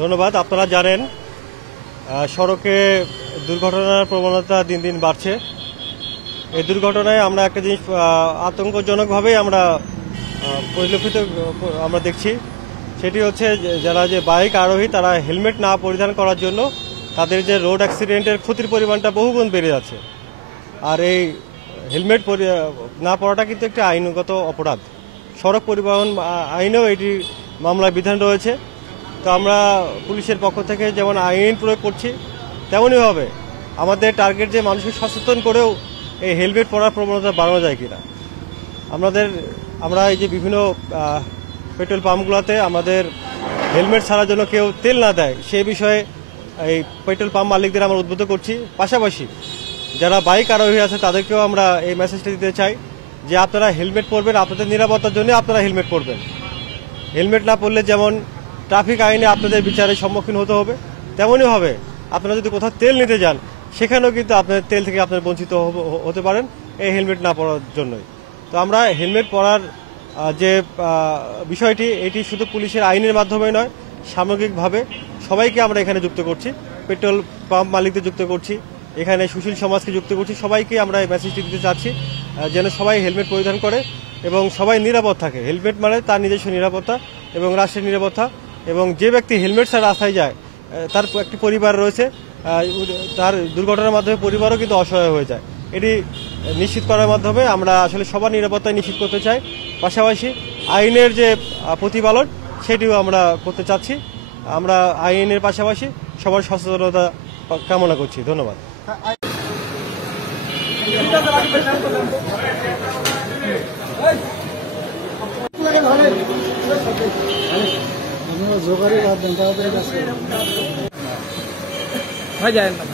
ধন্যবাদ। আপনারা জানেন সড়কে দুর্ঘটনার প্রবণতা দিন দিন বাড়ছে। এই দুর্ঘটনায় আমরা একটা জিনিস আতঙ্কজনকভাবেই আমরা পরিলক্ষিত আমরা দেখছি, সেটি হচ্ছে যারা যে বাইক আরোহী তারা হেলমেট না পরিধান করার জন্য তাদের যে রোড অ্যাক্সিডেন্টের ক্ষতির পরিমাণটা বহুগুণ বেড়ে যাচ্ছে। আর এই হেলমেট না পরাটা কিন্তু একটি আইনগত অপরাধ। সড়ক পরিবহন আইনেও এটি মামলার বিধান রয়েছে। তো আমরা পুলিশের পক্ষ থেকে যেমন আইন প্রয়োগ করছি, তেমনইভাবে আমাদের টার্গেট যে মানুষকে সচেতন করেও এই হেলমেট পরার প্রবণতা বাড়ানো যায় কিনা। আমরা এই যে বিভিন্ন পেট্রোল পাম্পগুলোতে আমাদের হেলমেট ছাড়ার জন্য কেউ তেল না দেয়, সেই বিষয়ে এই পেট্রোল পাম্প মালিকদের আমরা উদ্বুদ্ধ করছি। পাশাপাশি যারা বাইক আরোহী আছে তাদেরকেও আমরা এই মেসেজটা দিতে চাই যে আপনারা হেলমেট পরবেন, আপনাদের নিরাপত্তার জন্য আপনারা হেলমেট পরবেন। হেলমেট না পরলে যেমন ট্রাফিক আইনে আপনাদের বিচারের সম্মুখীন হতে হবে, তেমনই হবে আপনারা যদি কোথাও তেল নিতে যান সেখানেও কিন্তু আপনাদের তেল থেকে আপনারা বঞ্চিত হতে পারেন এই হেলমেট না পরার জন্যই। তো আমরা হেলমেট পরার যে বিষয়টি, এটি শুধু পুলিশের আইনের মাধ্যমে নয়, সামগ্রিকভাবে সবাইকে আমরা এখানে যুক্ত করছি। পেট্রোল পাম্প মালিকদের যুক্ত করছি, এখানে সুশীল সমাজকে যুক্ত করছি। সবাইকে আমরা এই মেসেজটি দিতে চাচ্ছি যেন সবাই হেলমেট পরিধান করে এবং সবাই নিরাপদ থাকে। হেলমেট মানে তার নিজস্ব নিরাপত্তা এবং রাষ্ট্রের নিরাপত্তা। এবং যে ব্যক্তি হেলমেট ছাড়া রাস্তায় যায় তার একটি পরিবার রয়েছে, তার দুর্ঘটনার মাধ্যমে পরিবারও কিন্তু অসহায় হয়ে যায়। এটি নিশ্চিত করার মাধ্যমে আমরা আসলে সবার নিরাপত্তা নিশ্চিত করতে চাই। পাশাপাশি আইনের যে প্রতিপালন সেটিও আমরা করতে চাচ্ছি। আমরা আইনের পাশাপাশি সবার সচেতনতা কামনা করছি। ধন্যবাদ। জোগাড়ি বাদ দেন, তাড়াতাড়ি কাছে হয় যায় না।